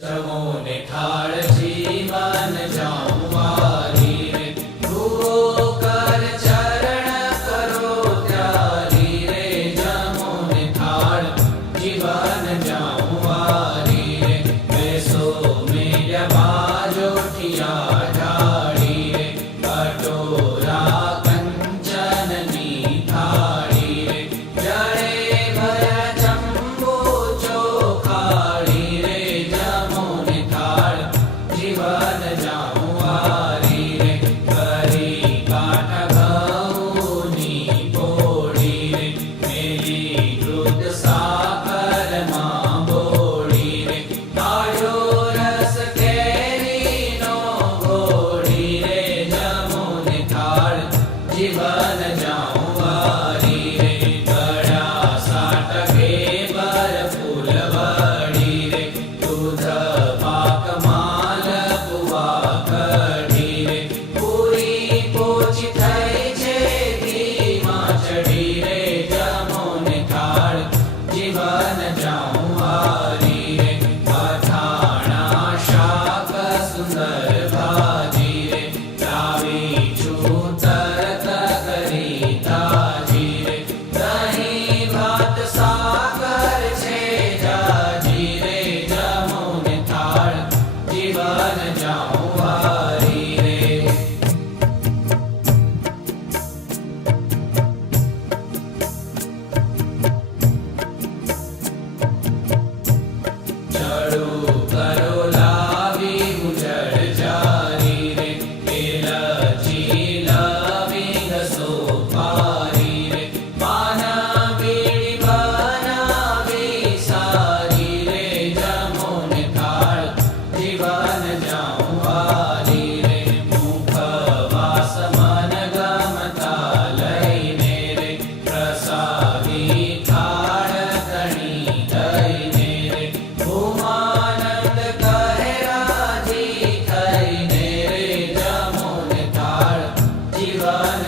जमोने ठाड़ जीवन जाऊं वारी रे, धुओ कर चरण करो त्यारी रे। जमोने ठाड़ जीवन जाऊं वारी रे, बेसो मेरा बाजो ठिया ढाड़ी रे। कटोरा कंचननी थाड़ी रे, जड़े भर जम्बू चोखाड़ी रे। जमोने ठाड़ जीवन जाऊं वारी रे, करी काठ घऊनी पोड़ी रे। मेली दूध साकर मां बोड़ी रे, आयो रस केरी नो घोड़ी रे। जमोने ठाड़ जीवन जाऊं वारी रे, गड़ा साठ के बर फूलवड़ी रे। दूध पाक माल पुआ कढ़ी रे, पूरी पोची थई छे घी माचड़ी रे। जमोने ठाड़ जीवन जाऊं वारी रे, અથાણા શાક સુંદર ભાજી રે। લાવી છું તરત કરી તાજી રે, દહીં ભાત સાકર છે જાજી રે। જમોને ઠાળ જીવન જાઉં વારી રે। चढ़ू करो लावी उजड़ जारी रे, एलची लावी घसो पारी रे। पाना बीड़ी बनावी सारी रे, जमोने ठाड़ जीवन जाऊं वारी रे। मुख वास मन गमता लईने रे, प्रसादी ठाड़ तणी दईने रे। भूमानंद कहे राजी थईने रे, जमोने ठाड़ जीवन